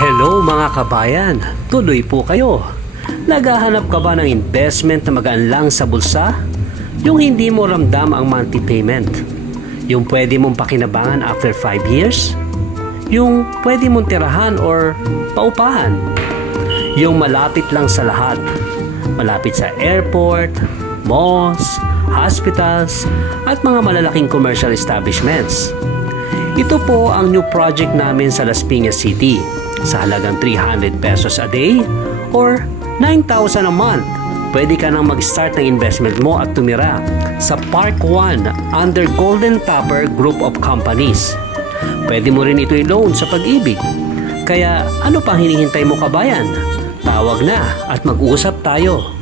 Hello mga kabayan, tuloy po kayo. Naghahanap ka ba ng investment na magaan lang sa bulsa? Yung hindi mo ramdam ang monthly payment? Yung pwede mong pakinabangan after 5 years? Yung pwede mong tirahan or paupahan? Yung malapit lang sa lahat? Malapit sa airport, malls, hospitals, at mga malalaking commercial establishments. Ito po ang new project namin sa Las Piñas City sa halagang 300 pesos a day or 9,000 a month. Pwede ka nang mag-start ng investment mo at tumira sa Park 1 under Golden Topper Group of Companies. Pwede mo rin ito i-loan sa Pag-ibig. Kaya ano pang hinihintay mo kabayan? Tawag na at mag-usap tayo.